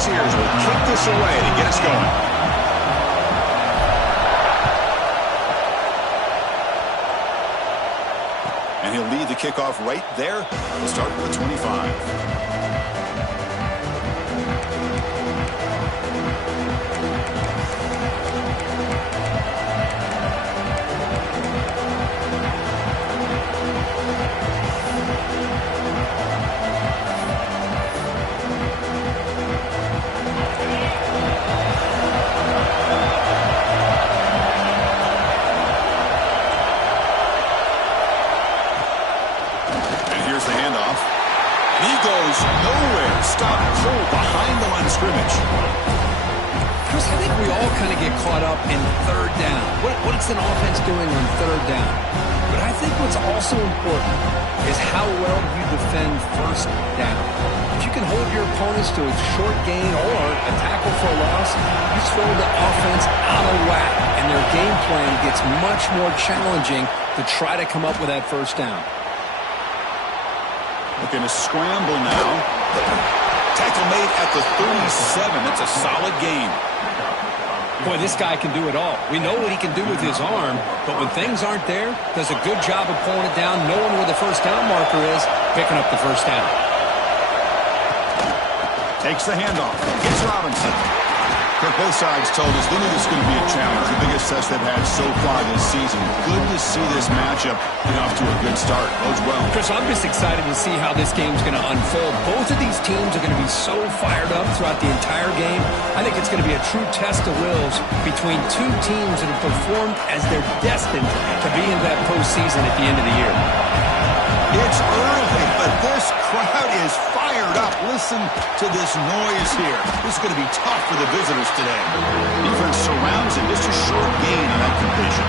Sears will kick this away to get us going. And he'll lead the kickoff right there. We'll start with the 25. Nowhere. Stop cold behind the line of scrimmage. Chris, I think we all kind of get caught up in third down. What's an offense doing on third down? But I think what's also important is how well you defend first down. If you can hold your opponents to a short gain or a tackle for a loss, you throw the offense out of whack, and their game plan gets much more challenging to try to come up with that first down. Looking to scramble now. Tackle made at the 37. That's a solid gain. Boy, this guy can do it all. We know what he can do with his arm, but when things aren't there, does a good job of pulling it down, knowing where the first down marker is, picking up the first down. Takes the handoff. Gets Robinson. Kirk, both sides told us they knew this was going to be a challenge, the biggest test they've had so far this season. Good to see this matchup get off to a good start. Bodes well. Chris, I'm just excited to see how this game's going to unfold. Both of these teams are going to be so fired up throughout the entire game. I think it's going to be a true test of wills between two teams that have performed as they're destined to be in that postseason at the end of the year. It's early, but this crowd is fired up. Listen to this noise here. This is going to be tough for the visitors today. Defense surrounds him. Just a short gain on that completion.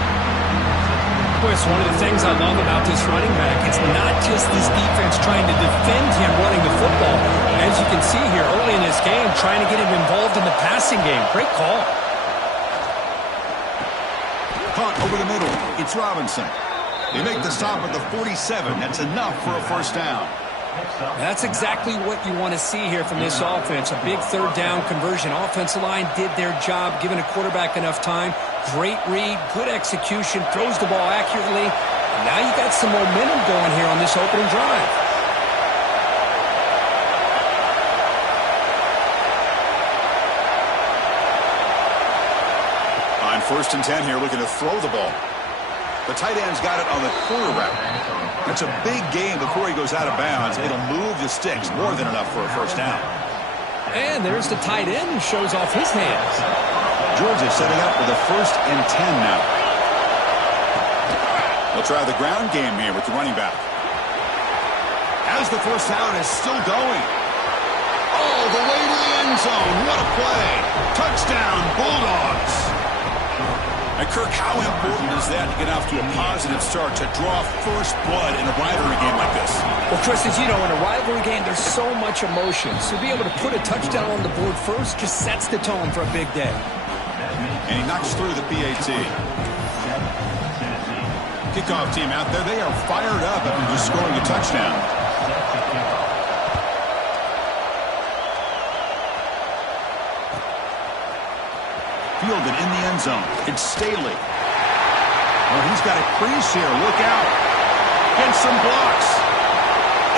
Chris, one of the things I love about this running back, it's not just this defense trying to defend him running the football. As you can see here early in this game, trying to get him involved in the passing game. Great call. Caught over the middle. It's Robinson. They make the stop at the 47. That's enough for a first down. That's exactly what you want to see here from this offense. A big third down conversion. Offensive line did their job, giving a quarterback enough time. Great read, good execution, throws the ball accurately. And now you got some momentum going here on this opening drive. On 1st and 10 here, looking to throw the ball. The tight end's got it on the corner route. That's a big gain before he goes out of bounds. It'll move the sticks, more than enough for a first down. And there's the tight end who shows off his hands. Georgia setting up for the 1st and 10 now. They'll try the ground game here with the running back. As the first down is still going. All the way to the end zone. What a play. Touchdown, Bulldogs. And Kirk, how important is that to get off to a positive start, to draw first blood in a rivalry game like this? Well, Chris, as you know, in a rivalry game, there's so much emotion. So to be able to put a touchdown on the board first just sets the tone for a big day. And he knocks through the PAT. Kickoff team out there, they are fired up after just scoring a touchdown. Fielded in the end zone. It's Staley. Oh, he's got a crease here. Look out. Gets some blocks.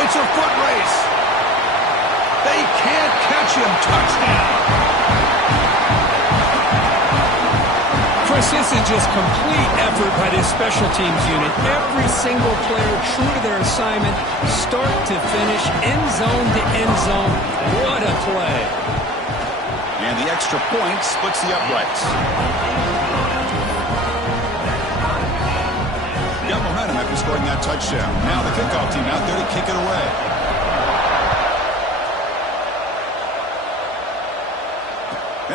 It's a foot race. They can't catch him. Touchdown. Chris, this is just complete effort by this special teams unit. Every single player true to their assignment, start to finish, end zone to end zone. What a play. And the extra point splits the uprights. Got momentum after scoring that touchdown. Now the kickoff team out there to kick it away.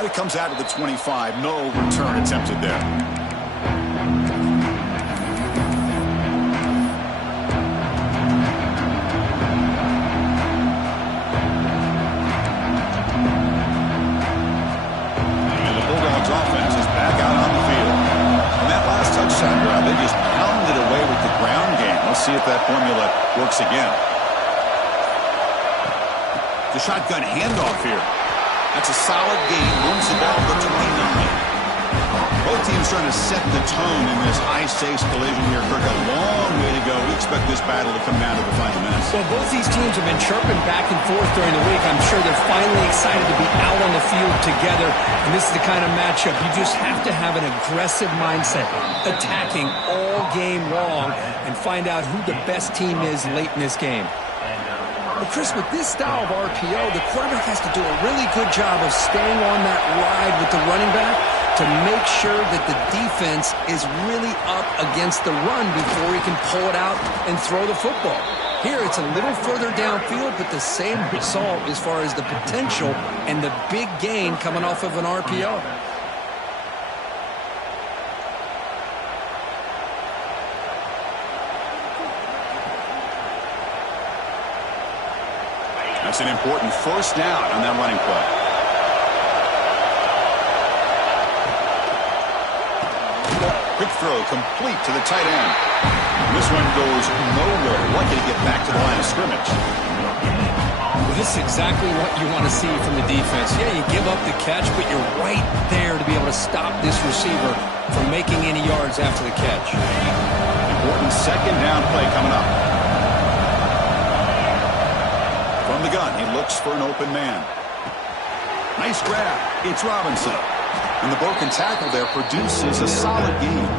And it comes out to the 25. No return attempted there. They just pounded away with the ground game. Let's see if that formula works again. The shotgun handoff here. That's a solid gain. Moves the ball to 29. Both teams trying to set the tone in this high-stakes collision here. Kirk, a long way to go. We expect this battle to come down to the final minutes. Well, both these teams have been chirping back and forth during the week. I'm sure they're finally excited to be out on the field together. And this is the kind of matchup you just have to have an aggressive mindset, attacking all game long, and find out who the best team is late in this game. But Chris, with this style of RPO, the quarterback has to do a really good job of staying on that ride with the running back to make sure that the defense is really up against the run before he can pull it out and throw the football. Here, it's a little further downfield, but the same result as far as the potential and the big gain coming off of an RPO. That's an important first down on that running play. Quick throw complete to the tight end. This one goes nowhere. Lucky to get back to the line of scrimmage. Well, this is exactly what you want to see from the defense. Yeah, you give up the catch, but you're right there to be able to stop this receiver from making any yards after the catch. Important second down play coming up. From the gun, he looks for an open man. Nice grab. It's Robinson. And the broken tackle there produces a solid gain.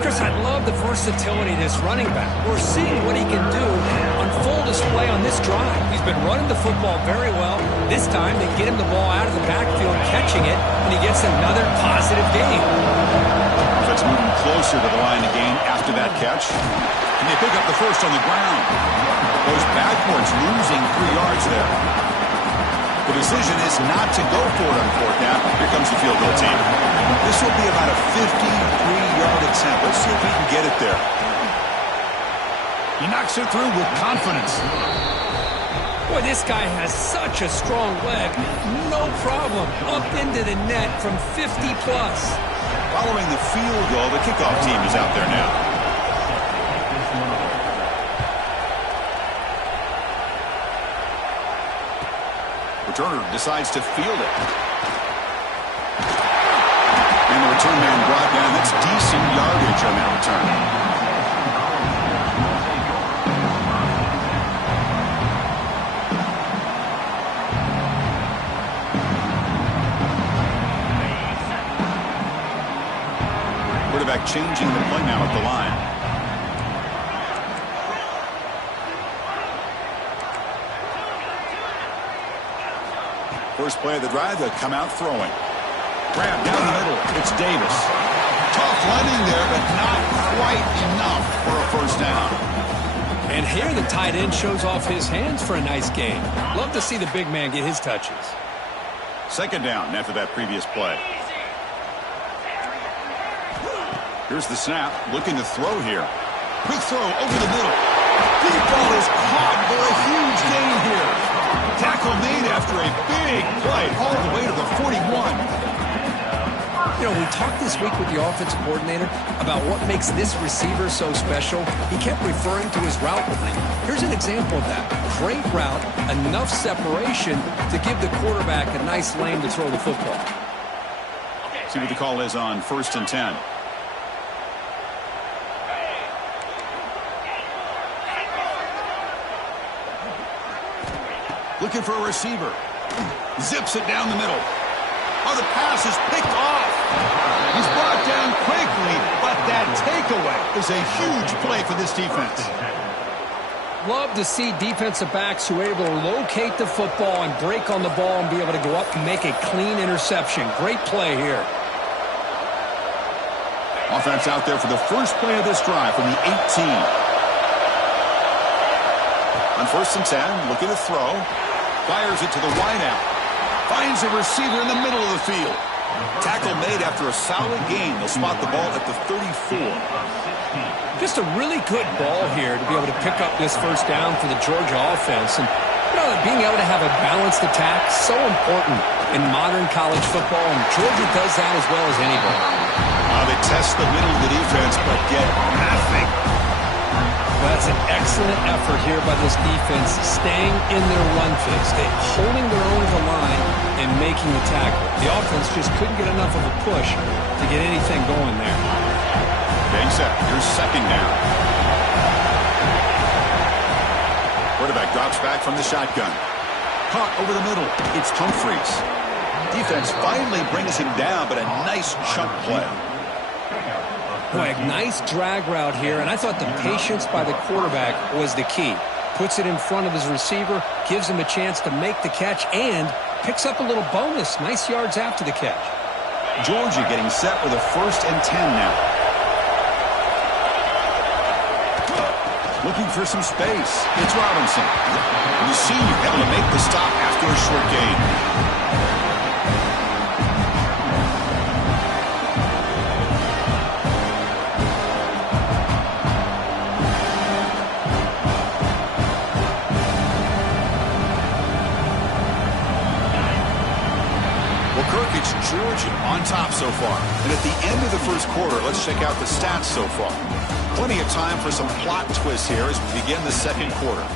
Chris, I love the versatility of this running back. We're seeing what he can do on full display on this drive. He's been running the football very well. This time, they get him the ball out of the backfield, catching it, and he gets another positive gain. Offense moving closer to the line of gain after that catch. And they pick up the first on the ground. Goes backwards, losing 3 yards there. The decision is not to go for it on 4th down. Here comes the field goal team. This will be about a 53-yard attempt. Let's see if he can get it there. He knocks it through with confidence. Boy, this guy has such a strong leg. No problem. Up into the net from 50-plus. Following the field goal, the kickoff team is out there now. Returner decides to field it. And the return man brought down. That's decent yardage on that return. Quarterback changing the play now at the line. First play of the drive, they'll come out throwing. Grab down the middle. It's Davis. Tough running there, but not quite enough for a first down. And here the tight end shows off his hands for a nice gain. Love to see the big man get his touches. Second down after that previous play. Here's the snap. Looking to throw here. Quick throw over the middle. Deep ball is caught for a huge gain here. Tackle made after a big play all the way to the 41. You know, we talked this week with the offensive coordinator about what makes this receiver so special. He kept referring to his route running. Here's an example of that. Great route, enough separation to give the quarterback a nice lane to throw the football. See what the call is on 1st and 10. Looking for a receiver. Zips it down the middle. Oh, the pass is picked off. He's brought down quickly, but that takeaway is a huge play for this defense. Love to see defensive backs who are able to locate the football and break on the ball and be able to go up and make a clean interception. Great play here. Offense out there for the first play of this drive from the 18. On 1st and 10, looking to throw. Fires it to the wideout. Finds a receiver in the middle of the field. Tackle made after a solid gain. They'll spot the ball at the 34. Just a really good ball here to be able to pick up this first down for the Georgia offense. And, you know, being able to have a balanced attack, so important in modern college football, and Georgia does that as well as anybody. They test the middle of the defense, but get nothing. Well, that's an excellent effort here by this defense, staying in their run fix. They're holding their own to the line and making the tackle. The offense just couldn't get enough of a push to get anything going there. Being set, here's second down. Quarterback drops back from the shotgun. Caught over the middle. It's Humphries. Defense finally brings him down, but a nice chunk play. Boy, a nice drag route here, and I thought the patience by the quarterback was the key. Puts it in front of his receiver, gives him a chance to make the catch, and picks up a little bonus. Nice yards after the catch. Georgia getting set with a 1st and 10 now. Looking for some space. It's Robinson. You see, able to make the stop after a short gain. It's Georgia on top so far. And at the end of the first quarter, let's check out the stats so far. Plenty of time for some plot twists here as we begin the second quarter.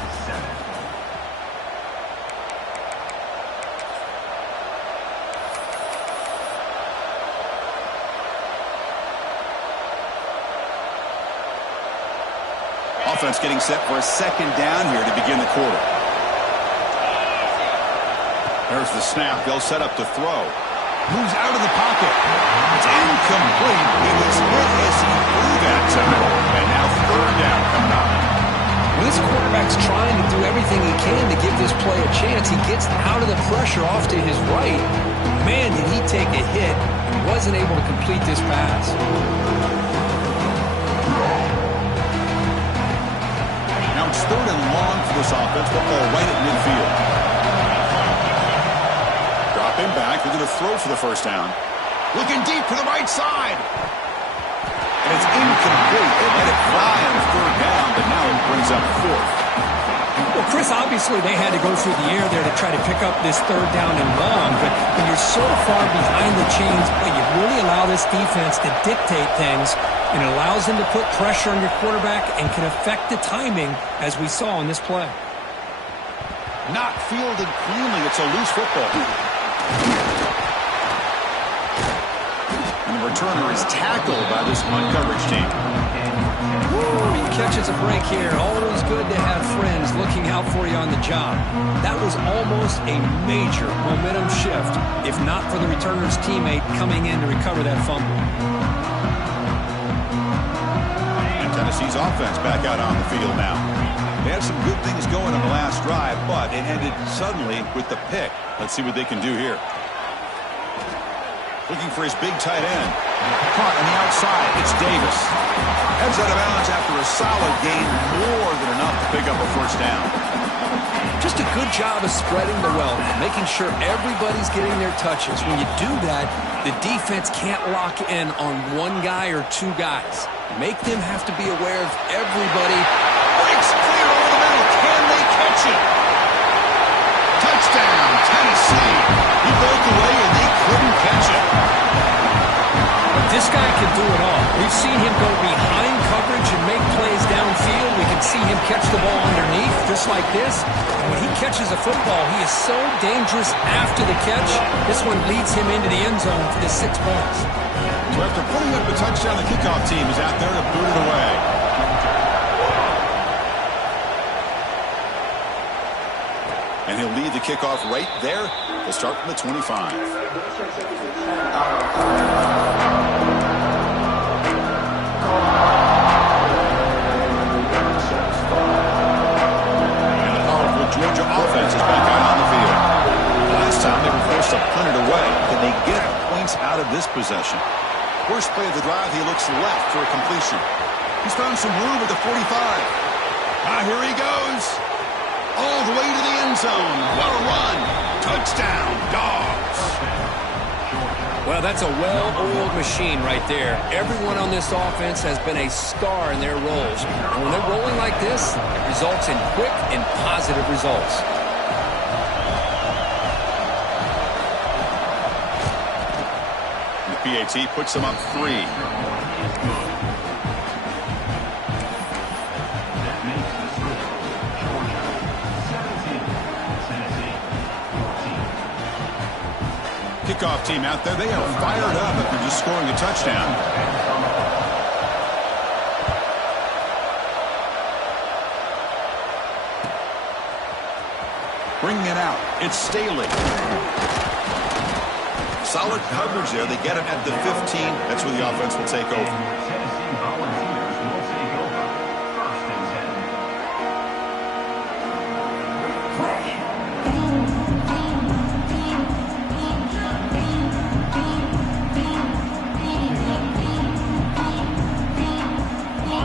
Offense getting set for a second down here to begin the quarter. There's the snap. They'll set up to throw. Moves out of the pocket. It's incomplete. He was hit as he threw that time. And now third down coming up. Well, this quarterback's trying to do everything he can to give this play a chance. He gets out of the pressure off to his right. Man, did he take a hit and wasn't able to complete this pass. Now it's 3rd and long for this offense. Football right at midfield. Him back. They're going to throw for the first down. Looking deep to the right side. And it's incomplete. They let it fly on 3rd down, but now it brings up 4th. Well, Chris, obviously they had to go through the air there to try to pick up this 3rd down and long, but when you're so far behind the chains, you really allow this defense to dictate things, and it allows them to put pressure on your quarterback and can affect the timing, as we saw in this play. Not fielded cleanly. It's a loose football. And the returner is tackled by this man-coverage team. Woo, he catches a break here. Always good to have friends looking out for you on the job. That was almost a major momentum shift, if not for the returner's teammate coming in to recover that fumble. And Tennessee's offense back out on the field now. They had some good things going on the last drive, but it ended suddenly with the pick. Let's see what they can do here. Looking for his big tight end. Caught on the outside. It's Davis. Heads out of bounds after a solid gain, more than enough to pick up a 1st down. Just a good job of spreading the wealth, making sure everybody's getting their touches. When you do that, the defense can't lock in on one guy or two guys. Make them have to be aware of everybody. Breaks clear over the middle. Can they catch it? Touchdown, Tennessee. He broke away and they couldn't catch it. But this guy can do it all. We've seen him go behind coverage and make plays downfield. We can see him catch the ball underneath, just like this. And when he catches a football, he is so dangerous after the catch. This one leads him into the end zone for the 6 points. So after putting up a touchdown, the kickoff team is out there to boot it away. And he'll lead the kickoff right there. They'll start from the 25. And the powerful Georgia offense is back out on the field. Last time they were forced to punt it away. Can they get points out of this possession? First play of the drive, he looks left for a completion. He's found some room at the 45. Here he goes. All the way to the end zone. What a run. Touchdown, Dogs. Well, that's a well-oiled machine right there. Everyone on this offense has been a star in their roles. And when they're rolling like this, it results in quick and positive results. The PAT puts them up 3. Kickoff team out there, they are fired up after just scoring a touchdown. Bringing it out, it's Staley. Solid coverage there. They get him at the 15. That's where the offense will take over.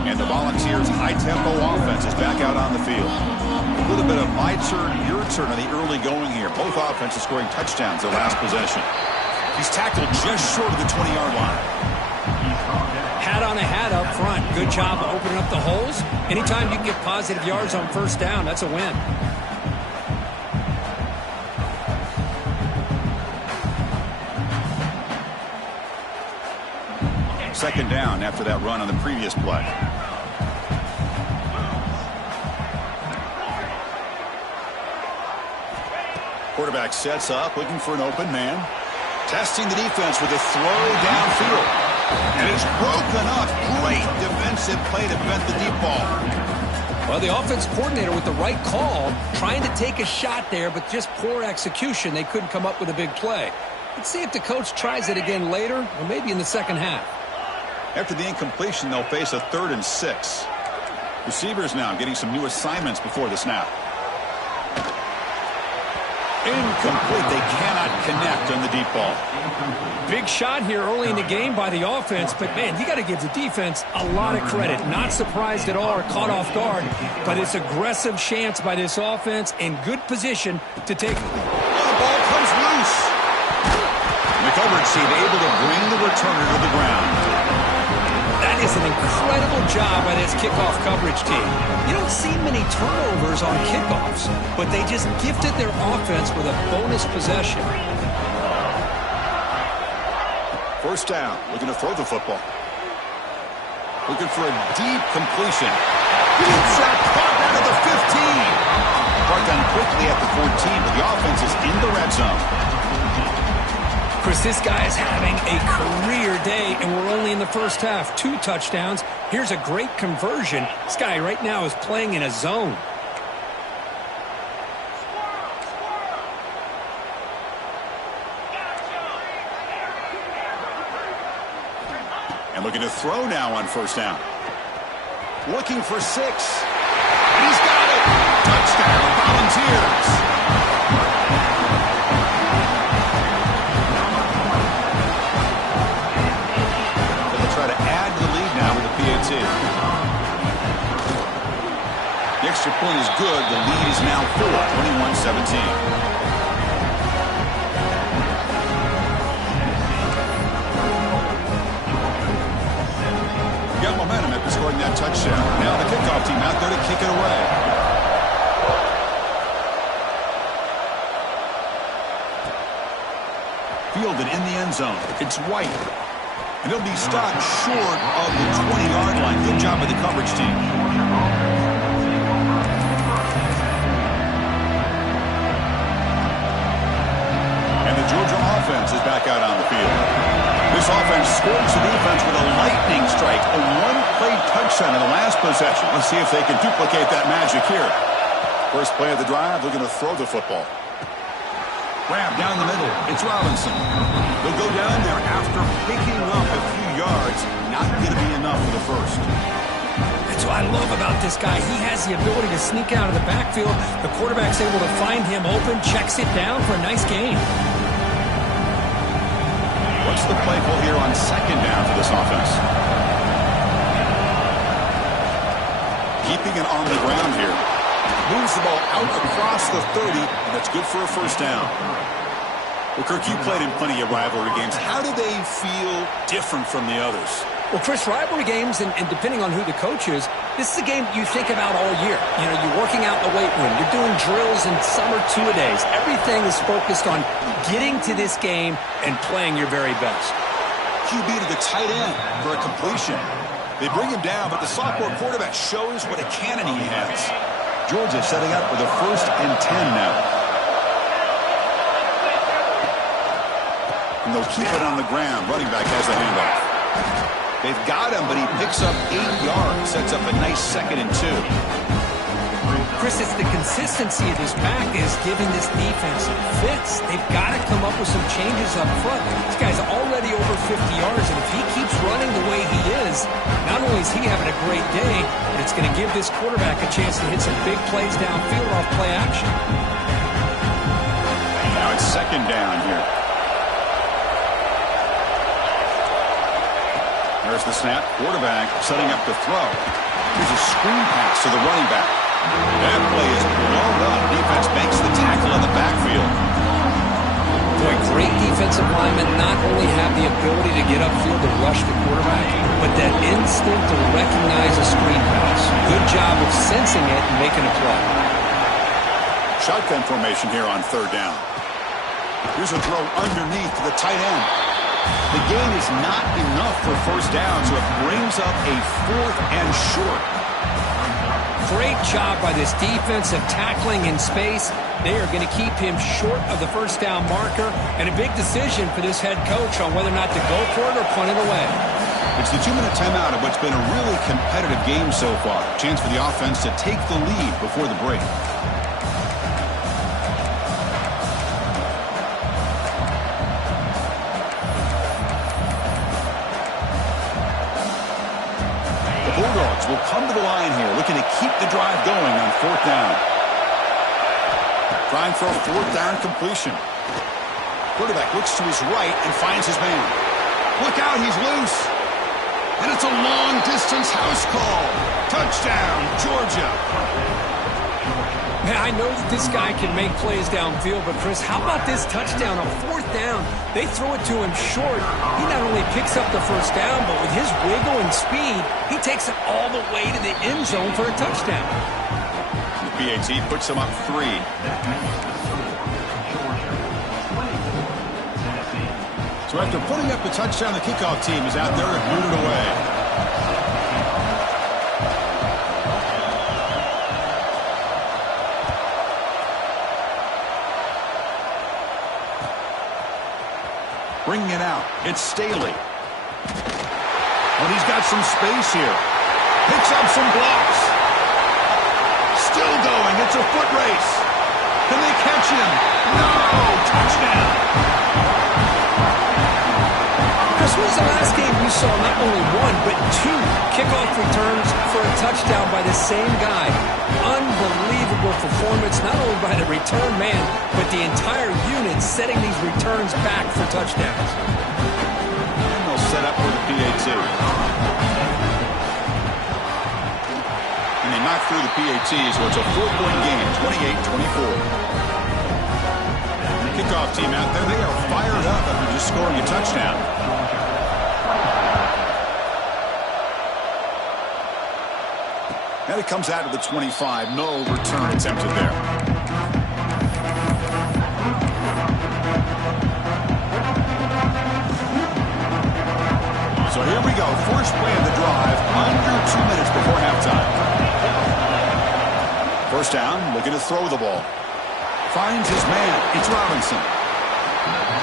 And the Volunteers' high-tempo offense is back out on the field. A little bit of my turn, your turn on the early going here. Both offenses scoring touchdowns their last possession. He's tackled just short of the 20-yard line. Hat on a hat up front. Good job of opening up the holes. Anytime you can get positive yards on first down, that's a win. Second down after that run on the previous play. Quarterback sets up, looking for an open man. Testing the defense with a throw downfield. And it's broken up. Great defensive play to prevent the deep ball. Well, the offense coordinator with the right call, trying to take a shot there, but just poor execution. They couldn't come up with a big play. Let's see if the coach tries it again later, or maybe in the second half. After the incompletion, they'll face a 3rd and 6. Receivers now getting some new assignments before the snap. Incomplete. They cannot connect on the deep ball. Big shot here early in the game by the offense, but, man, you got to give the defense a lot of credit. Not surprised at all or caught off guard, but it's aggressive chance by this offense in good position to take. The ball comes loose. The coverage team able to bring the returner to the ground. That is an incredible job by this kickoff coverage team. You don't see many turnovers on kickoffs, but they just gifted their offense with a bonus possession. First down, looking to throw the football. Looking for a deep completion. Deep shot caught out of the 15. Brought down quickly at the 14, but the offense is in the red zone. Chris, this guy is having a career day, and we're only in the first half. 2 touchdowns. Here's a great conversion. This guy right now is playing in a zone. And looking to throw now on first down. Looking for 6. And he's got it. Touchdown, Volunteers. The extra point is good. The lead is now 4, 21-17. Got momentum after scoring that touchdown. Now the kickoff team out there to kick it away. Fielded in the end zone. It's White. And he'll be stopped short of the 20-yard line. Good job by the coverage team. And the Georgia offense is back out on the field. This offense scores the defense with a lightning strike. A one-play touchdown in the last possession. Let's see if they can duplicate that magic here. First play of the drive, they're going to throw the football. Grab down the middle. It's Robinson. They'll go down there after picking up a few yards. Not going to be enough for the first. That's what I love about this guy. He has the ability to sneak out of the backfield. The quarterback's able to find him open, checks it down for a nice gain. What's the play call here on second down for this offense? Keeping it on the ground here. Moves the ball out across the 30, and that's good for a first down. Well, Kirk, you played in plenty of rivalry games. How do they feel different from the others? Well, Chris, rivalry games, and depending on who the coach is, this is a game you think about all year. You know, you're working out in the weight room. You're doing drills in summer two-a-days. Everything is focused on getting to this game and playing your very best. QB to the tight end for a completion. They bring him down, but the sophomore quarterback shows what a cannon he has. Georgia setting up for the 1st and 10 now. And they'll keep it on the ground. Running back has the handoff. They've got him, but he picks up 8 yards. Sets up a nice 2nd and 2. Chris, it's the consistency of this back is giving this defense fits. They've got to come up with some changes up front. This guy's already over 50 yards, and if he keeps running the way he is, not only is he having a great day, but it's going to give this quarterback a chance to hit some big plays downfield off play action. Now it's 2nd down here. There's the snap. Quarterback setting up the throw. Here's a screen pass to the running back. That play is blown up. Defense makes the tackle in the backfield. Boy, great defensive linemen not only have the ability to get upfield to rush the quarterback, but that instinct to recognize a screen pass. Good job of sensing it and making a play. Shotgun formation here on 3rd down. Here's a throw underneath to the tight end. The gain is not enough for 1st down, so it brings up a 4th and short. Great job by this defense of tackling in space. They are going to keep him short of the 1st down marker, and a big decision for this head coach on whether or not to go for it or punt it away. It's the 2-minute timeout of what's been a really competitive game so far. Chance for the offense to take the lead before the break. Bulldogs will come to the line here, looking to keep the drive going on 4th down. Trying for a 4th down completion. Quarterback looks to his right and finds his man. Look out, he's loose. And it's a long-distance house call. Touchdown, Georgia. Man, I know that this guy can make plays downfield, but Chris, how about this touchdown on 4th down? They throw it to him short. He not only picks up the 1st down, but with his wiggle and speed, he takes it all the way to the end zone for a touchdown. The PAT puts him up 3. So after putting up the touchdown, the kickoff team is out there and moving away. Bringing it out, it's Staley. And he's got some space here. Picks up some blocks. Still going, it's a foot race. Can they catch him? No! Touchdown! Chris, when was the last game you saw not only 1, but 2 kickoff returns for a touchdown by the same guy? Unbelievable performance, not only by the return man, but the entire unit setting these returns back for touchdowns. And they'll set up for the PAT. And they knock through the PAT, so it's a 4-point game, 28-24. Kickoff team out there, they are fired up after just scoring a touchdown. And it comes out of the 25. No return attempted there. So here we go. First play of the drive, under 2 minutes before halftime. 1st down, looking to throw the ball. Finds his man. It's Robinson.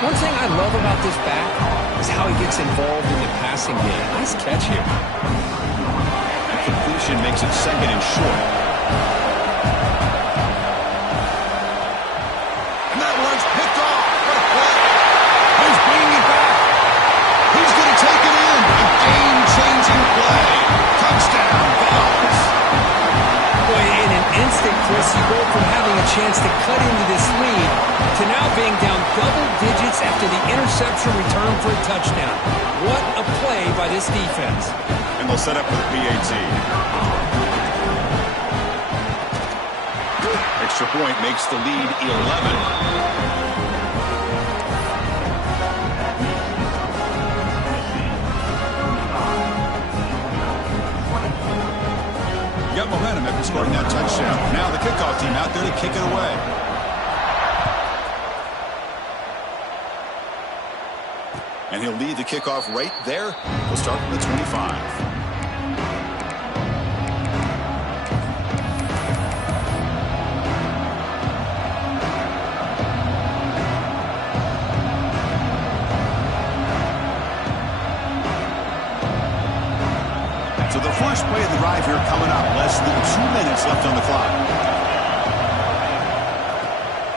One thing I love about this back is how he gets involved in the passing game. Nice catch here. Completion makes it 2nd and short. And that one's picked off. What a play. He's bringing it back. He's going to take it in. A game-changing play. Touchdown, Vols. Boy, in an instant, Chris, you go from having a chance to cut into this lead to now being down double digits after the interception return for a touchdown. What a play by this defense. And they'll set up for the PAT. Extra point makes the lead 11. Got momentum after scoring that touchdown. Now the kickoff team out there to kick it away. And he'll lead the kickoff right there. We'll start from the 25. first play of the drive here coming up. Less than 2 minutes left on the clock.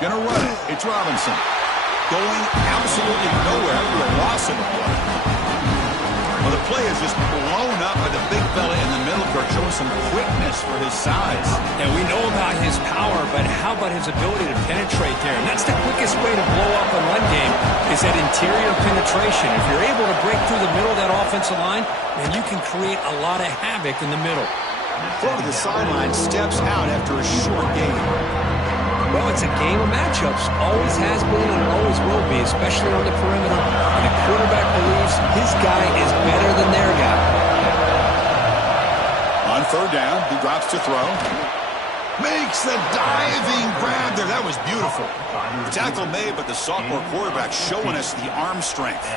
Gonna run it. It's Robinson. Going absolutely nowhere for a loss of the play. Well, the play is just blown up by the big fella in the middle court, showing some quickness for his size. And we know about his power, but how about his ability to penetrate there? And that's the quickest way to blow up a run game, is that interior penetration. If you're able to break through the middle of that offensive line, then you can create a lot of havoc in the middle. Throw to the sideline, steps out after a short game. Well, it's a game of matchups. Always has been and always will be, especially on the perimeter. And the quarterback believes his guy is better than their guy. On third down, he drops to throw. Makes the diving grab there. That was beautiful. The tackle made, but the sophomore quarterback showing us the arm strength.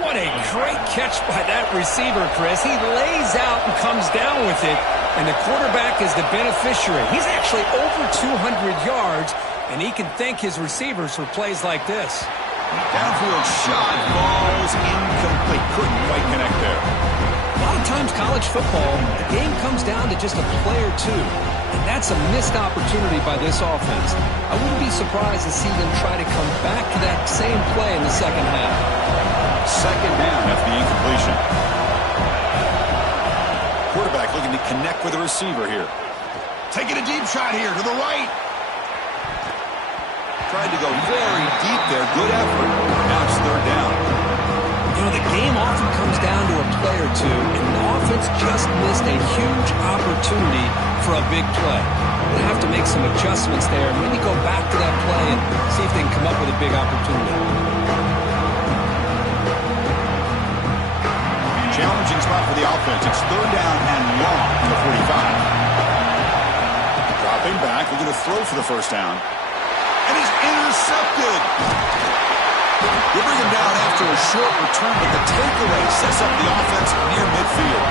What a great catch by that receiver, Chris. He lays out and comes down with it, and the quarterback is the beneficiary. He's actually over 200 yards, and he can thank his receivers for plays like this. Downfield shot falls incomplete. Couldn't quite connect there. A lot of times college football, the game comes down to just a play or two, and that's a missed opportunity by this offense. I wouldn't be surprised to see them try to come back to that same play in the second half. Second down after the incompletion. Quarterback looking to connect with the receiver here. Taking a deep shot here to the right. Tried to go very deep there. Good effort. Now it's third down. You know, the game often comes down to a play or two, and the offense just missed a huge opportunity for a big play. They have to make some adjustments there, maybe go back to that play and see if they can come up with a big opportunity. Challenging spot for the offense. It's third down and long from the 45. Dropping back, looking to throw for the first down. And he's intercepted. They bring him down after a short return, but the takeaway sets up the offense near midfield.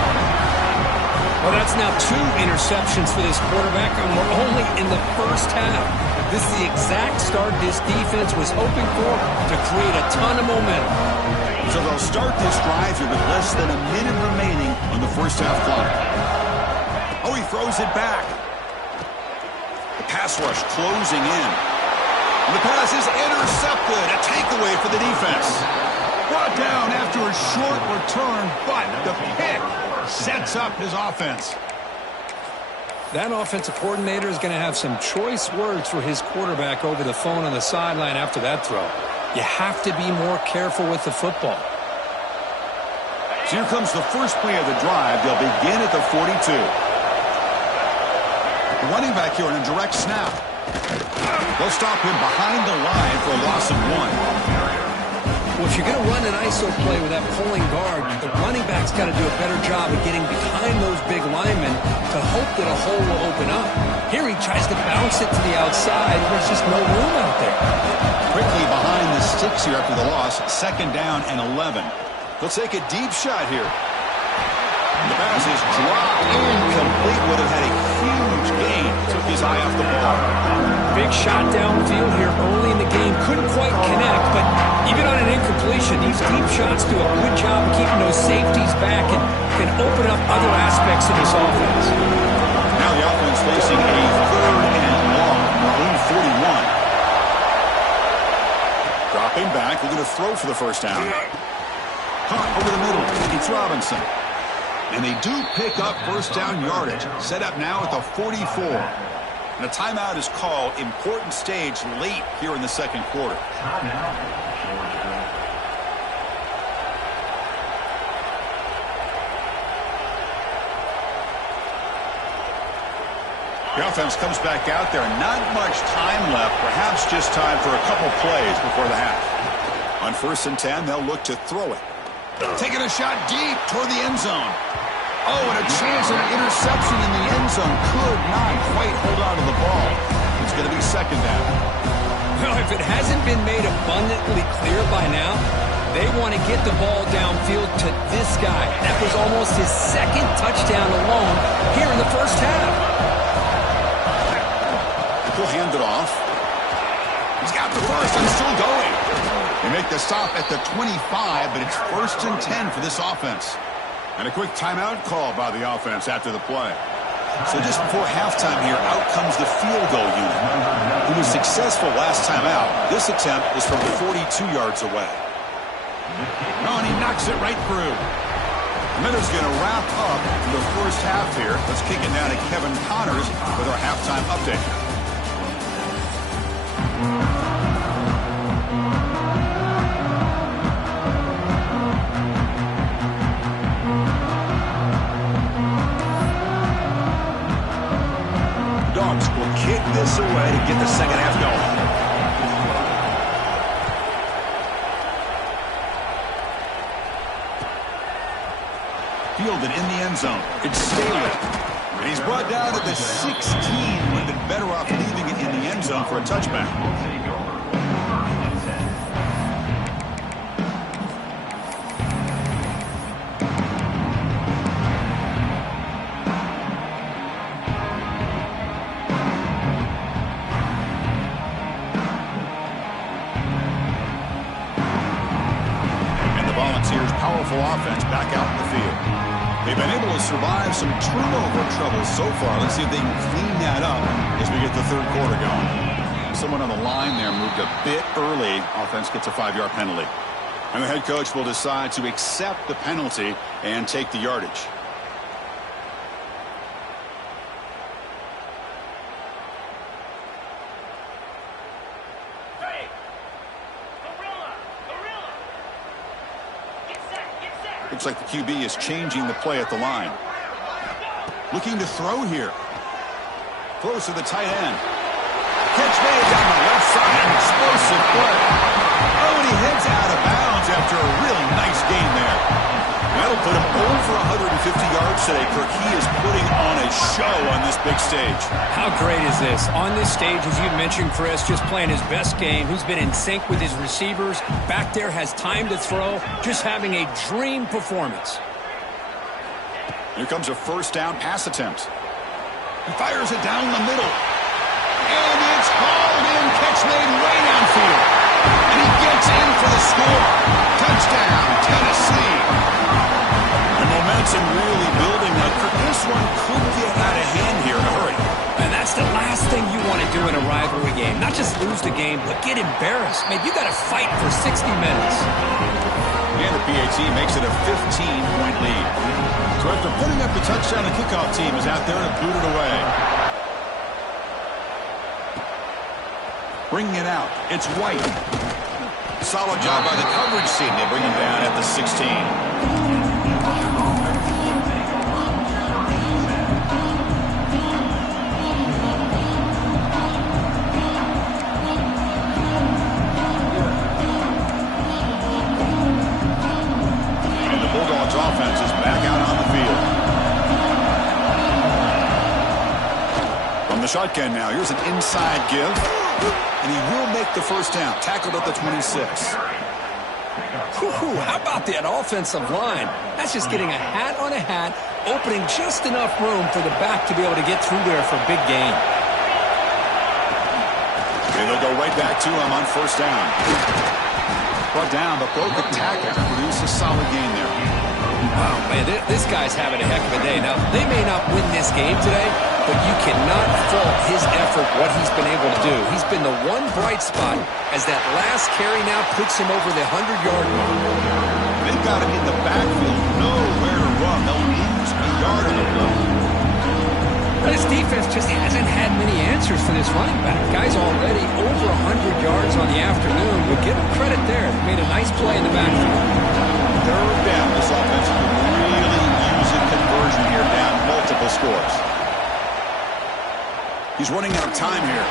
Well, that's now 2 interceptions for this quarterback, and we're only in the first half. This is the exact start this defense was hoping for to create a ton of momentum. So they'll start this drive here with less than a minute remaining on the first half clock. Oh, he throws it back. The pass rush closing in. And the pass is intercepted. A takeaway for the defense. Brought down after a short return, but the pick sets up his offense. That offensive coordinator is going to have some choice words for his quarterback over the phone on the sideline after that throw. You have to be more careful with the football. So here comes the first play of the drive. They'll begin at the 42. The running back here on a direct snap. They'll stop him behind the line for a loss of 1. Well, if you're going to run an ISO play with that pulling guard, the running back's got to do a better job of getting behind those big linemen to hope that a hole will open up. Here he tries to bounce it to the outside. There's just no room out there. Quickly behind the sticks here after the loss. Second down and 11. They'll take a deep shot here. The pass is dropped incomplete. Would have had a huge gain. Took his eye off the ball. Big shot downfield here early in the game. Couldn't quite connect, but even on an incompletion, these deep shots do a good job of keeping those safeties back and can open up other aspects of this offense. Now the offense facing a third and long. Own 41. Dropping back. They're going to throw for the first down. Caught over the middle. It's Robinson. And they do pick up first down yardage. Set up now at the 44. And a timeout is called. Important stage late here in the second quarter. The offense comes back out there. Not much time left. Perhaps just time for a couple plays before the half. On 1st and 10, they'll look to throw it. Taking a shot deep toward the end zone. Oh, and a chance at an interception in the end zone. Could not quite hold on to the ball. It's going to be second down. Well, if it hasn't been made abundantly clear by now, they want to get the ball downfield to this guy. That was almost his second touchdown alone here in the first half. He'll hand it off. He's got the first and still going. They make the stop at the 25, but it's 1st and 10 for this offense. And a quick timeout call by the offense after the play. So just before halftime here, out comes the field goal unit. Who was successful last time out. This attempt is from 42 yards away. Oh, and he knocks it right through. And then it's going to wrap up the first half here. Let's kick it now to Kevin Connors with our halftime update. Dogs will kick this away to get the second half going. Fielded in the end zone. It's Staley. And he's brought down to the 16. Would have been better off leaving it in the end zone for a touchback. Volunteers' powerful offense back out in the field. They've been able to survive some turnover trouble so far. Let's see if they can clean that up as we get the third quarter going. Someone on the line there moved a bit early. Offense gets a 5-yard penalty. And the head coach will decide to accept the penalty and take the yardage. Looks like the QB is changing the play at the line. Looking to throw here. Throws to the tight end. Catch made down the left side. Explosive play. Oh, and he heads out of bounds after a really nice game there. That'll put him over 150 yards today, Kirk. He is putting on a show on this big stage. How great is this? On this stage, as you mentioned, Chris, just playing his best game. Who's been in sync with his receivers. Back there, has time to throw. Just having a dream performance. Here comes a first down pass attempt. He fires it down the middle. And it's hauled in. Catch made way downfield. And he gets in for the score. Touchdown, Tennessee. The momentum really building now. This one could get out of hand here in a hurry. And that's the last thing you want to do in a rivalry game. Not just lose the game, but get embarrassed. Man, you got to fight for 60 minutes. And the PAT makes it a 15-point lead. So after putting up the touchdown, the kickoff team is out there to boot it away. Bringing it out. It's White. Solid job by the coverage team. They bring him down at the 16. Offense is back out on the field. From the shotgun now, here's an inside give. And he will make the first down. Tackled at the 26. How about that offensive line? That's just getting a hat on a hat, opening just enough room for the back to be able to get through there for a big gain. And they'll go right back to him on first down. Brought down, but broke a tackle to produce a solid gain there. Wow, man, this guy's having a heck of a day. Now, they may not win this game today, but you cannot fault his effort, what he's been able to do. He's been the one bright spot as that last carry now puts him over the 100-yard mark. They've got him in the backfield, nowhere to run. They'll lose a yard on the play. This defense just hasn't had many answers for this running back. Guy's already over 100 yards on the afternoon. We'll give him credit there. He made a nice play in the backfield. Third down. This offense can really use a conversion here, down multiple scores. He's running out of time here.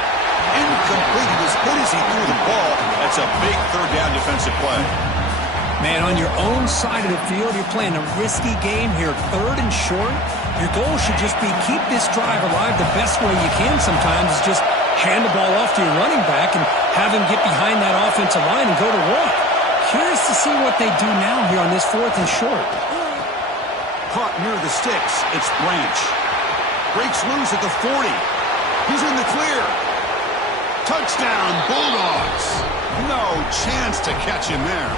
Incomplete. He was hit as he threw the ball. That's a big third down defensive play. Man, on your own side of the field, you're playing a risky game here. Third and short. Your goal should just be keep this drive alive the best way you can sometimes is just hand the ball off to your running back and have him get behind that offensive line and go to work. Curious to see what they do now here on this fourth and short. Caught near the sticks. It's Branch. Breaks loose at the 40. He's in the clear. Touchdown, Bulldogs. No chance to catch him there.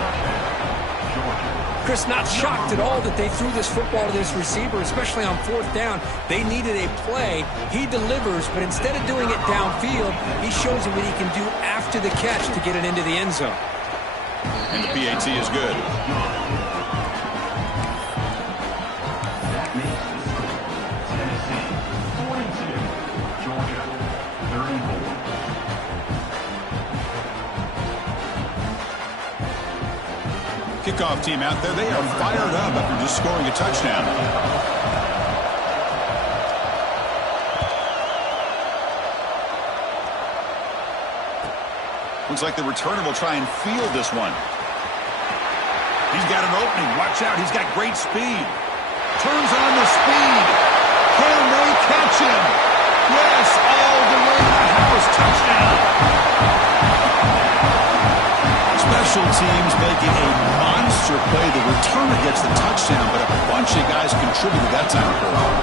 Chris, not shocked at all that they threw this football to this receiver, especially on 4th down. They needed a play. He delivers, but instead of doing it downfield, he shows them what he can do after the catch to get it into the end zone. And the PAT is good. Kickoff team out there, they are fired up after just scoring a touchdown. Looks like the returner will try and field this one. He's got an opening. Watch out. He's got great speed. Turns on the speed. Can they catch him? Yes, all the way to the house. Touchdown. Special teams making a monster play. The returner gets the touchdown, but a bunch of guys contributed that time.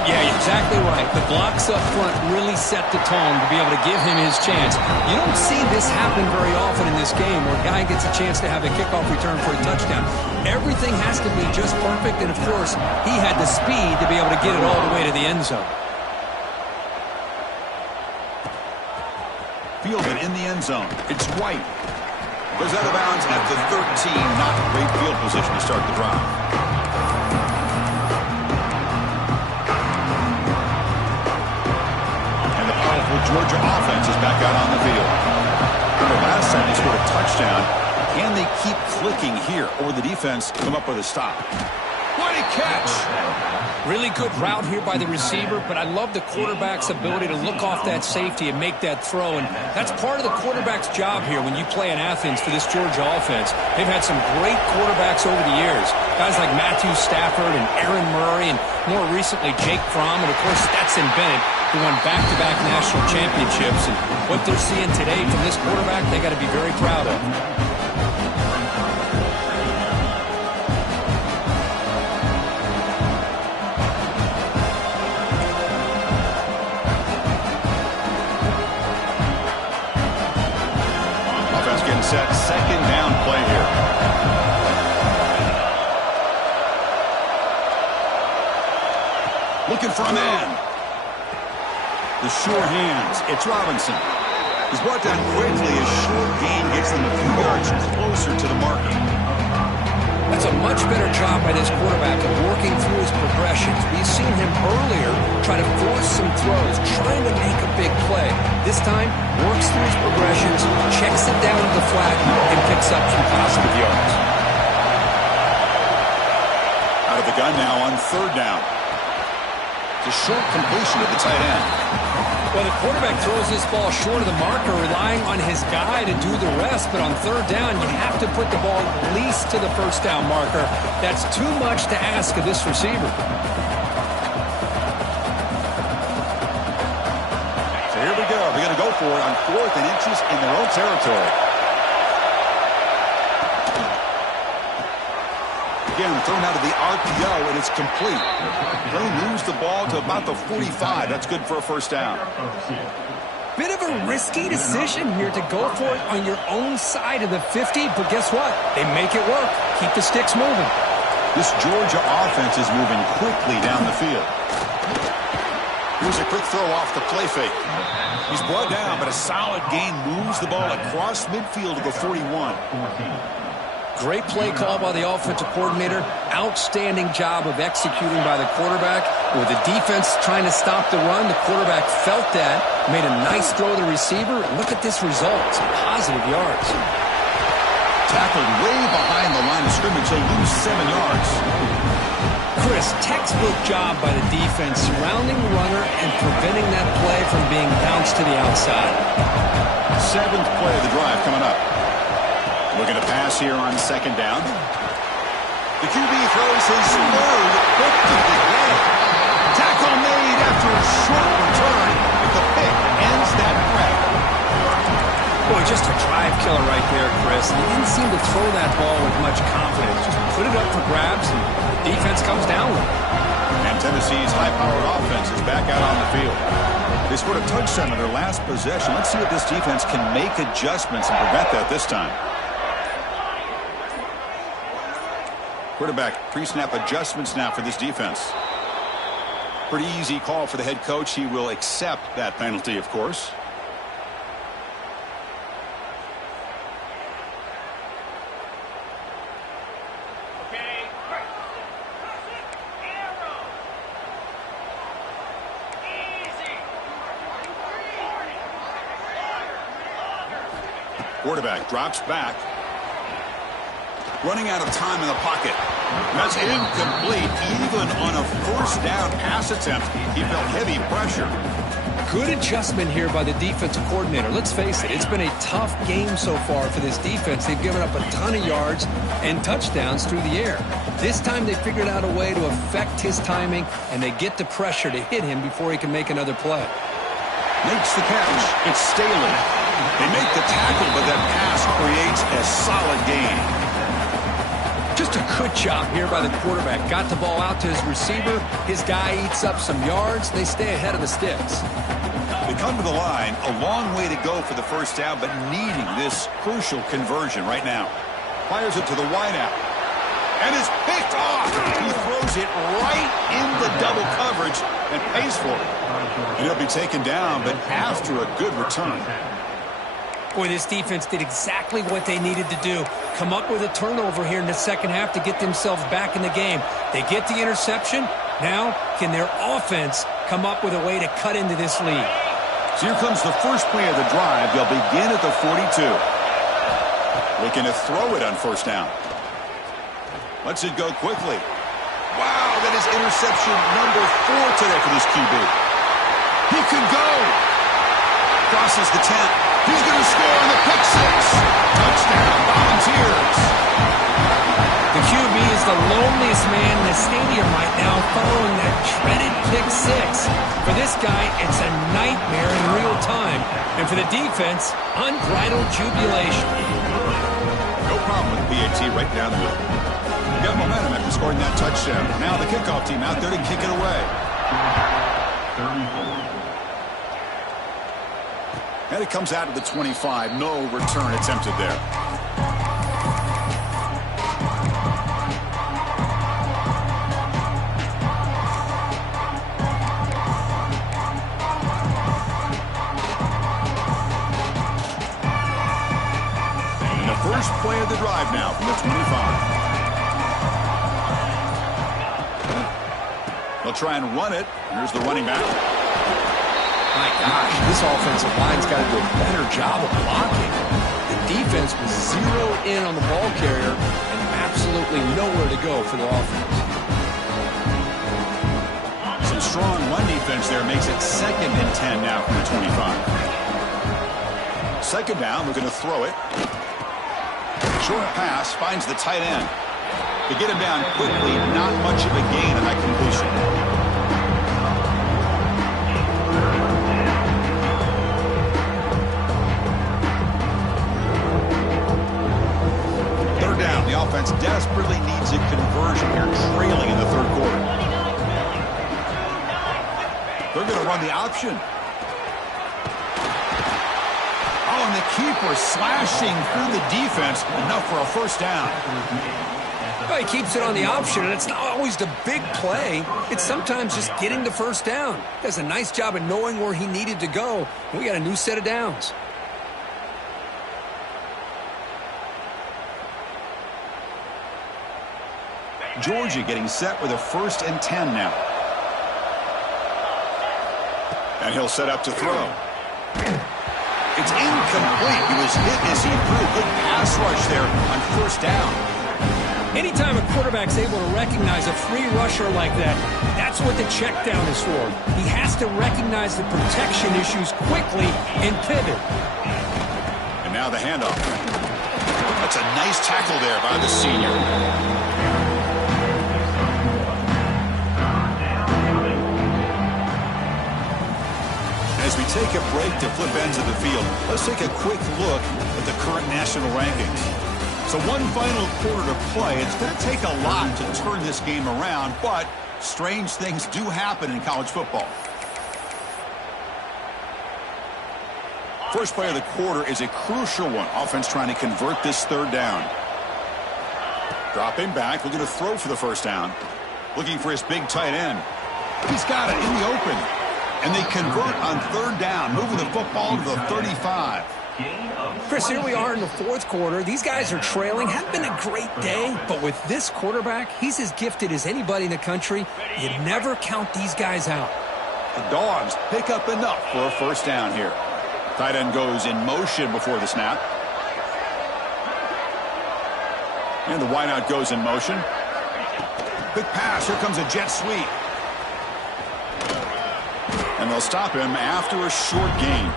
Yeah, exactly right. The blocks up front really set the tone to be able to give him his chance. You don't see this happen very often in this game where a guy gets a chance to have a kickoff return for a touchdown. Everything has to be just perfect, and of course, he had the speed to be able to get it all the way to the end zone. Fielded in the end zone. It's White. Goes out of bounds at the 13. Not great field position to start the drive. And the powerful Georgia offense is back out on the field. Remember last time they scored a touchdown. Can they keep clicking here, or the defense come up with a stop? What a catch! Really good route here by the receiver, but I love the quarterback's ability to look off that safety and make that throw, and that's part of the quarterback's job here when you play in Athens for this Georgia offense. They've had some great quarterbacks over the years, guys like Matthew Stafford and Aaron Murray, and more recently Jake Fromm, and of course Stetson Bennett, who won back-to-back national championships. And what they're seeing today from this quarterback, they got to be very proud of. Set second down play here. Looking for a man. The sure hands. It's Robinson. He's brought down quickly. A short gain gets them a few yards closer to the marker. That's a much better job by this quarterback of working through his progressions. We've seen him earlier try to force some throws, trying to make a big play. This time, works through his progressions, checks it down to the flat, and picks up some positive yards. Out of the gun now on 3rd down. It's a short completion to the tight end. Well, the quarterback throws this ball short of the marker, relying on his guy to do the rest. But on 3rd down, you have to put the ball at least to the 1st down marker. That's too much to ask of this receiver. So here we go. They're going to go for it on 4th and inches in their own territory. Again, thrown out of the RPO, and it's complete. They lose the ball to about the 45. That's good for a 1st down. Bit of a risky decision here to go for it on your own side of the 50, but guess what? They make it work. Keep the sticks moving. This Georgia offense is moving quickly down the field. Here's a quick throw off the play fake. He's brought down, but a solid gain moves the ball across midfield to the 41. Great play call by the offensive coordinator. Outstanding job of executing by the quarterback. With the defense trying to stop the run, the quarterback felt that, made a nice throw to the receiver, and look at this result. Some positive yards. Tackled way behind the line of scrimmage. He'll lose 7 yards. Chris, textbook job by the defense, surrounding the runner and preventing that play from being bounced to the outside. 7th play of the drive coming up. Looking to pass here on 2nd down. The QB throws his 3rd pick to the head. Tackle made after a short return. The pick ends that grab. Boy, just a drive killer right there, Chris. He didn't seem to throw that ball with much confidence. Just put it up for grabs, and the defense comes down with it. And Tennessee's high-powered offense is back out on the field. They scored a touchdown on their last possession. Let's see if this defense can make adjustments and prevent that this time. Quarterback pre-snap adjustments now for this defense. Pretty easy call for the head coach. He will accept that penalty, of course. Quarterback drops back. Running out of time in the pocket. That's incomplete. Even on a first down pass attempt, he felt heavy pressure. Good adjustment here by the defensive coordinator. Let's face it, it's been a tough game so far for this defense. They've given up a ton of yards and touchdowns through the air. This time they figured out a way to affect his timing, and they get the pressure to hit him before he can make another play. Makes the catch. It's Staley. They make the tackle, but that pass creates a solid gain. Just a good job here by the quarterback. Got the ball out to his receiver. His guy eats up some yards. They stay ahead of the sticks. They come to the line. A long way to go for the first down, but needing this crucial conversion right now. Fires it to the wideout. And it's picked off. He throws it right in the double coverage and pays for it. And he'll be taken down, but after a good return. Boy, this defense did exactly what they needed to do. Come up with a turnover here in the second half to get themselves back in the game. They get the interception. Now, can their offense come up with a way to cut into this lead? So here comes the first play of the drive. They'll begin at the 42. Looking to throw it on first down. Lets it go quickly. Wow, that is interception number 4 today for this QB. He could go. Crosses the 10. He's going to score on the pick six. Touchdown, Volunteers. The QB is the loneliest man in the stadium right now following that dreaded pick six. For this guy, it's a nightmare in real time. And for the defense, unbridled jubilation. No problem with the PAT right down the middle. Got momentum after scoring that touchdown. Now the kickoff team out there to kick it away. 34. And it comes out of the 25. No return attempted there. And the first play of the drive now from the 25. They'll try and run it. Here's the running back. My gosh, this offensive line's got to do a better job of blocking. The defense was zeroed in on the ball carrier and absolutely nowhere to go for the offense. Some strong run defense there makes it 2nd and 10 now from the 25. Second down, we're going to throw it. Short pass finds the tight end. To get him down quickly, not much of a gain on that completion. The offense desperately needs a conversion here, trailing in the third quarter. They're going to run the option. Oh, and the keeper slashing through the defense, enough for a first down. Well, he keeps it on the option, and it's not always the big play. It's sometimes just getting the first down. Does a nice job of knowing where he needed to go. We got a new set of downs. Georgia getting set with a 1st and 10 now. And he'll set up to throw. It's incomplete. He was hit as he threw. Good pass rush there on first down. Anytime a quarterback's able to recognize a free rusher like that, that's what the check down is for. He has to recognize the protection issues quickly and pivot. And now the handoff. That's a nice tackle there by the senior. As we take a break to flip ends of the field, let's take a quick look at the current national rankings. So one final quarter to play. It's going to take a lot to turn this game around, but strange things do happen in college football. First play of the quarter is a crucial one. Offense trying to convert this third down. Dropping back, looking to throw for the first down. Looking for his big tight end. He's got it in the open. And they convert on third down, moving the football to the 35. Chris, here we are in the fourth quarter. These guys are trailing. Hasn't been a great day, but with this quarterback, he's as gifted as anybody in the country. You never count these guys out. The Dogs pick up enough for a first down here. Tight end goes in motion before the snap. And the wideout goes in motion. Quick pass. Here comes a jet sweep. And they'll stop him after a short gain.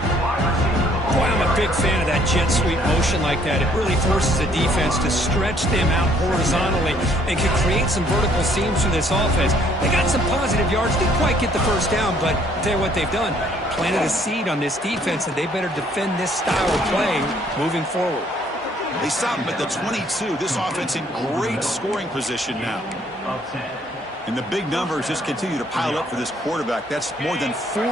Boy, I'm a big fan of that jet sweep motion like that. It really forces the defense to stretch them out horizontally and can create some vertical seams through this offense. They got some positive yards. Didn't quite get the first down, but I'll tell you what they've done. Planted a seed on this defense, and they better defend this style of play moving forward. They stop him at the 22. This offense in great scoring position now. And the big numbers just continue to pile up for this quarterback. That's more than 400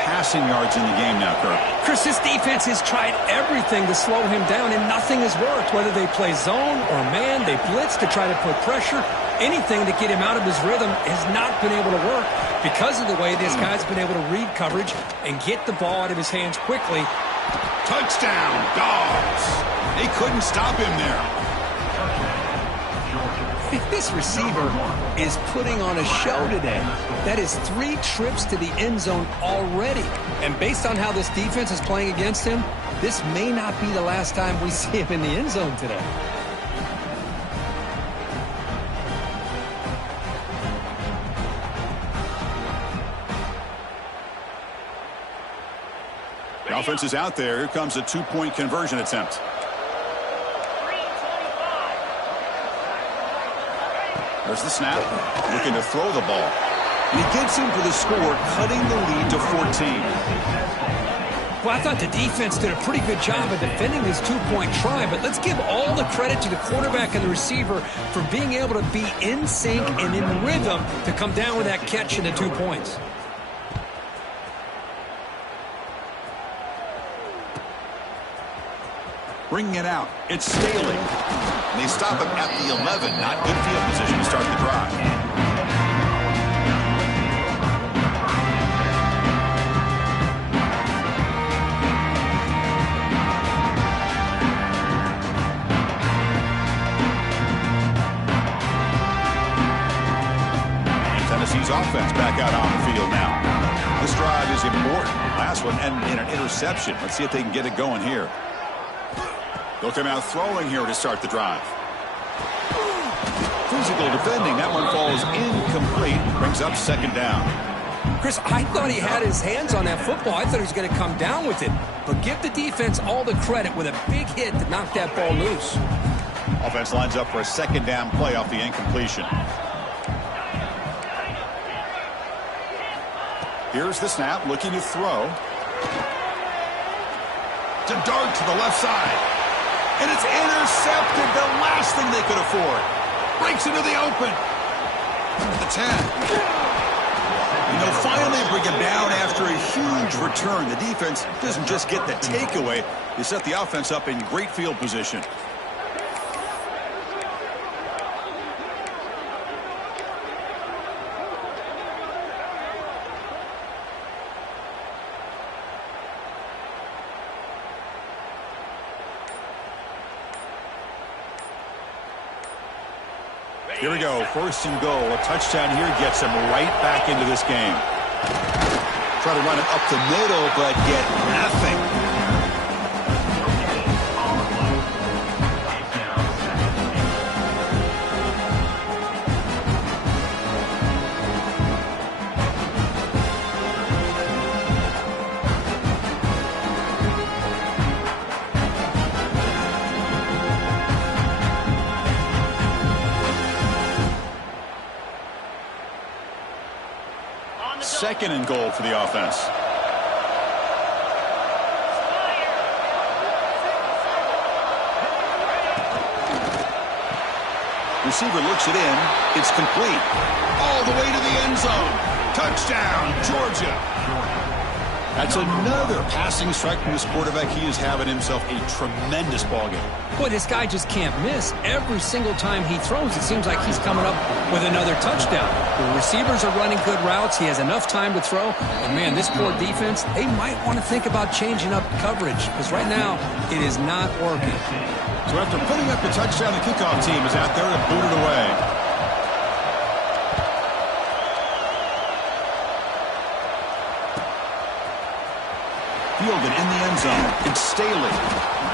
passing yards in the game now, Kirk. Chris, this defense has tried everything to slow him down, and nothing has worked. Whether they play zone or man, they blitz to try to put pressure. Anything to get him out of his rhythm has not been able to work because of the way this guy's been able to read coverage and get the ball out of his hands quickly. Touchdown, Dogs. They couldn't stop him there. This receiver is putting on a show today. That is 3 trips to the end zone already. And based on how this defense is playing against him, this may not be the last time we see him in the end zone today. The offense is out there. Here comes a 2-point conversion attempt. There's the snap, looking to throw the ball. And he gets him for the score, cutting the lead to 14. Well, I thought the defense did a pretty good job of defending this 2-point try, but let's give all the credit to the quarterback and the receiver for being able to be in sync and in rhythm to come down with that catch and the 2 points. Bringing it out, it's Staley. And they stop him at the 11. Not good field position to start the drive. And Tennessee's offense back out on the field now. This drive is important. Last one ended in an interception. Let's see if they can get it going here. They'll come out throwing here to start the drive. Physical defending. That one falls incomplete. Brings up second down. Chris, I thought he had his hands on that football. I thought he was going to come down with it. But give the defense all the credit with a big hit to knock that ball loose. Offense lines up for a second down play off the incompletion. Here's the snap, looking to throw. To dart to the left side. And it's intercepted, the last thing they could afford. Breaks into the open. At the 10. And they'll finally bring him down after a huge return. The defense doesn't just get the takeaway. They set the offense up in great field position. Here we go, first and goal. A touchdown here gets him right back into this game. Try to run it up the middle, but get nothing. Second and goal for the offense. Receiver looks it in. It's complete. All the way to the end zone. Touchdown, Georgia. That's another passing strike from this quarterback. He is having himself a tremendous ball game. Boy, this guy just can't miss. Every single time he throws, it seems like he's coming up with another touchdown. The receivers are running good routes. He has enough time to throw. And, man, this poor defense, they might want to think about changing up coverage because right now it is not working. So after putting up the touchdown, the kickoff team is out there to boot it away. Fielded in the end zone. It's Staley.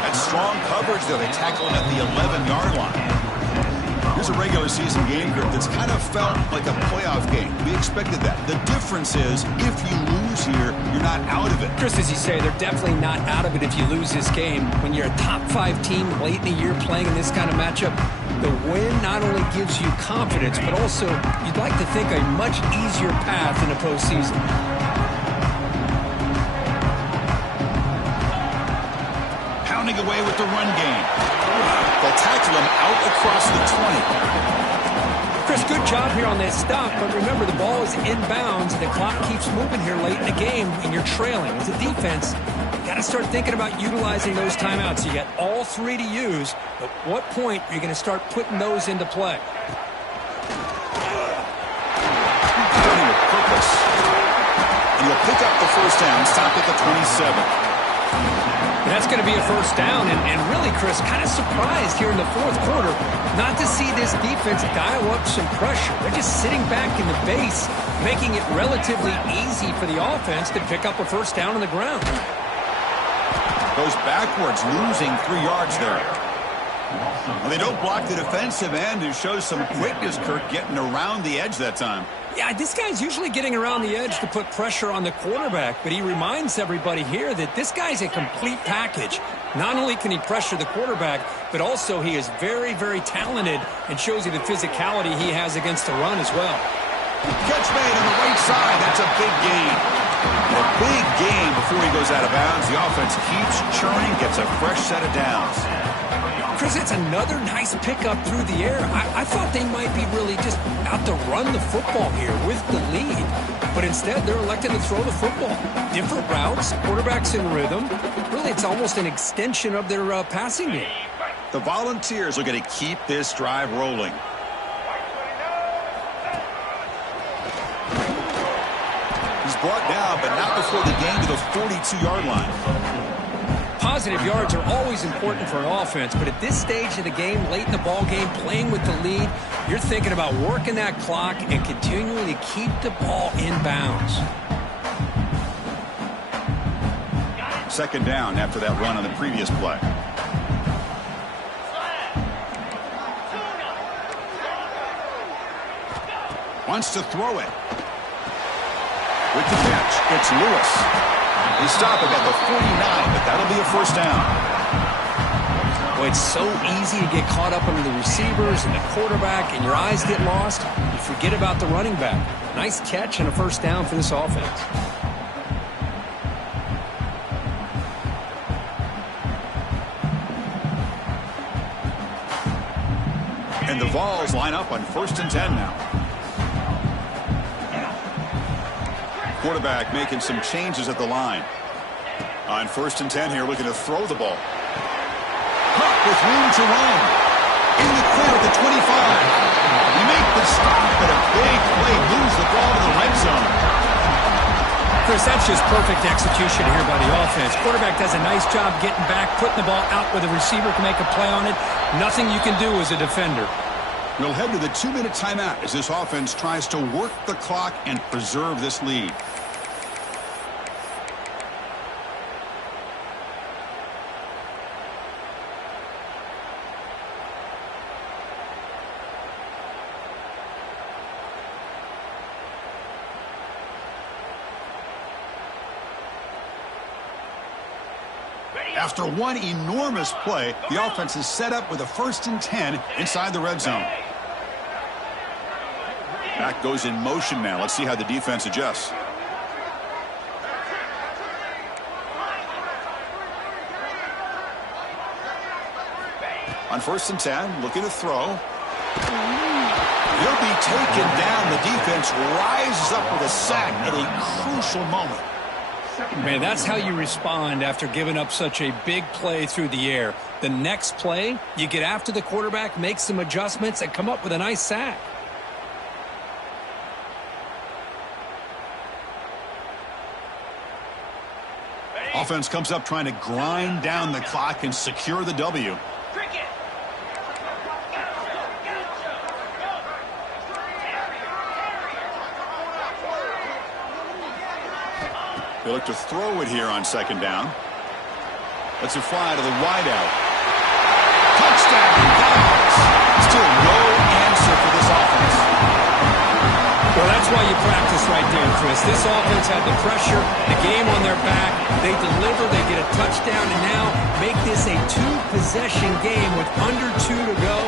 That's strong coverage there. They tackle him at the 11-yard line. Here's a regular season game group that's kind of felt like a playoff game. We expected that. The difference is if you lose here, you're not out of it. Chris, as you say, they're definitely not out of it if you lose this game. When you're a top-5 team late in the year playing in this kind of matchup, the win not only gives you confidence, but also you'd like to think a much easier path in the postseason. Away with the run game. They'll tackle him out across the 20. Chris, good job here on that stop, but remember the ball is inbounds and the clock keeps moving here late in the game and you're trailing. As a defense, you got to start thinking about utilizing those timeouts. You got all 3 to use, but what point are you going to start putting those into play? Running with purpose. And you'll pick up the first down, stop at the 27. That's going to be a first down, and really, Chris, kind of surprised here in the fourth quarter not to see this defense dial up some pressure. They're just sitting back in the base, making it relatively easy for the offense to pick up a first down on the ground. Goes backwards, losing 3 yards there. Well, they don't block the defensive end, who shows some quickness, Kirk, getting around the edge that time. Yeah, this guy's usually getting around the edge to put pressure on the quarterback, but he reminds everybody here that this guy's a complete package. Not only can he pressure the quarterback, but also he is very, very talented and shows you the physicality he has against the run as well. Catch made on the right side. That's a big gain. A big gain before he goes out of bounds. The offense keeps churning, gets a fresh set of downs. Chris, it's another nice pickup through the air. I thought they might be really just out to run the football here with the lead. But instead, they're elected to throw the football. Different routes, quarterbacks in rhythm. Really, it's almost an extension of their passing game. The Volunteers are going to keep this drive rolling. He's brought down, but not before the gain to the 42-yard line. Positive yards are always important for an offense, but at this stage of the game, late in the ball game, playing with the lead, you're thinking about working that clock and continuing to keep the ball in bounds. Second down after that run on the previous play. Wants to throw it. With the catch, it's Lewis. They stop him at the 49, but that'll be a first down. Boy, it's so easy to get caught up under the receivers and the quarterback, and your eyes get lost. You forget about the running back. Nice catch and a first down for this offense. And the Vols line up on 1st and 10 now. Quarterback making some changes at the line. On 1st and 10 here, looking to throw the ball. Hunt with room to run. In the clear at the 25. You make the stop, but a big play moves the ball to the red zone. Chris, that's just perfect execution here by the offense. Quarterback does a nice job getting back, putting the ball out where the receiver can make a play on it. Nothing you can do as a defender. We'll head to the 2-minute timeout as this offense tries to work the clock and preserve this lead. After one enormous play, the offense is set up with a 1st and 10 inside the red zone. Back goes in motion now. Let's see how the defense adjusts. On 1st and 10, looking to throw. He'll be taken down. The defense rises up with a sack at a crucial moment. Man, that's how you respond after giving up such a big play through the air. The next play, you get after the quarterback, make some adjustments, and come up with a nice sack. Offense comes up trying to grind down the clock and secure the W. They look to throw it here on second down. Lets it fly to the wideout. Touchdown, Dobbs. Still no answer for this offense. Well, that's why you practice right there, Chris. This offense had the pressure, the game on their back. They deliver, they get a touchdown, and now make this a two-possession game with under 2 to go.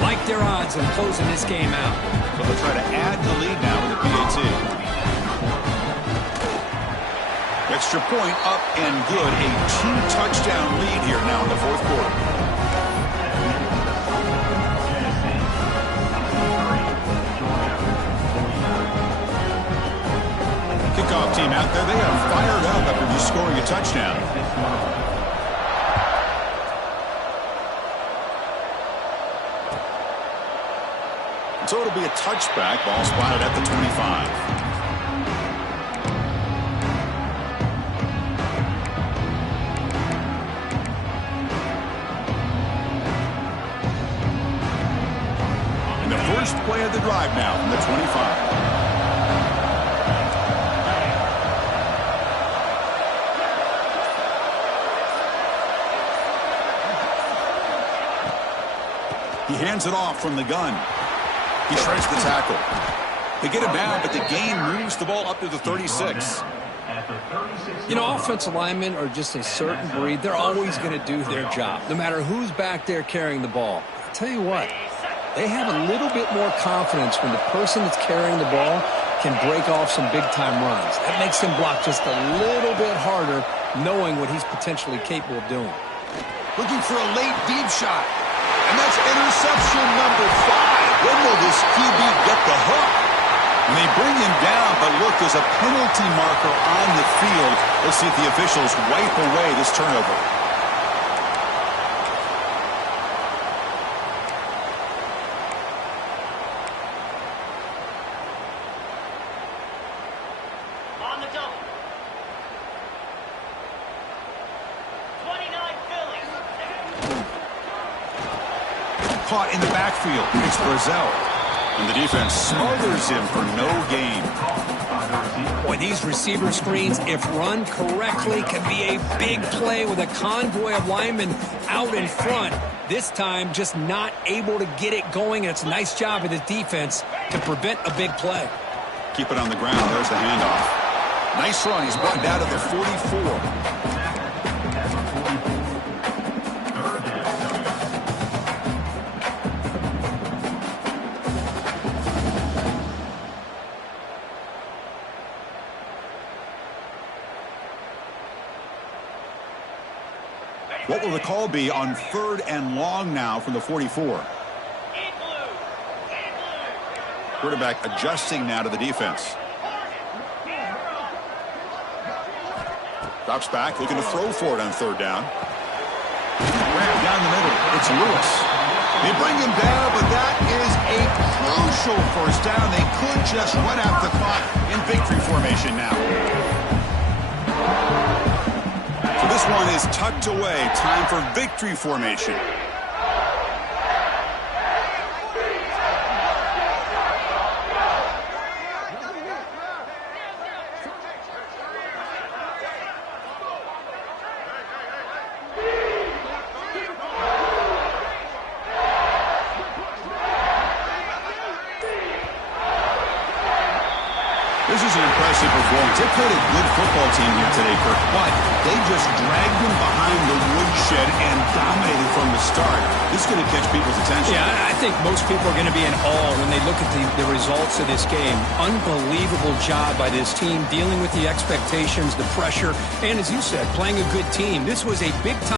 Like their odds of closing this game out. So they'll try to add the lead now with the PAT. Extra point up and good. A 2-touchdown lead here now in the fourth quarter. Kickoff team out there. They are fired up after just scoring a touchdown. So it'll be a touchback. Ball spotted at the 25. First play of the drive now from the 25. He hands it off from the gun. He shreds the tackle. They get him down, but the gain moves the ball up to the 36. You know, offensive linemen are just a certain breed. They're always going to do their job, no matter who's back there carrying the ball. I'll tell you what. They have a little bit more confidence when the person that's carrying the ball can break off some big-time runs. That makes him block just a little bit harder, knowing what he's potentially capable of doing. Looking for a late deep shot. And that's interception number 5. When will this QB get the hook? And they bring him down, but look, there's a penalty marker on the field. Let's see if the officials wipe away this turnover. Caught in the backfield. It's Brazzell. And the defense smothers him for no gain. Boy, these receiver screens, if run correctly, can be a big play with a convoy of linemen out in front. This time, just not able to get it going. And it's a nice job of the defense to prevent a big play. Keep it on the ground. There's the handoff. Nice run. He's brought down to the 44. What will the call be on 3rd and long now from the 44? Quarterback adjusting now to the defense. Drops back, looking to throw for it on 3rd down. Grab down the middle. It's Lewis. They bring him down, but that is a crucial first down. They could just run out the clock in victory formation now. So this one is tucked away. Time for victory formation. This is an impressive performance. They played a good football team here today, Kirk, but they just dragged them behind the woodshed and dominated from the start. This is going to catch people's attention. Yeah, I think most people are going to be in awe when they look at the results of this game. Unbelievable job by this team dealing with the expectations, the pressure, and as you said, playing a good team. This was a big-time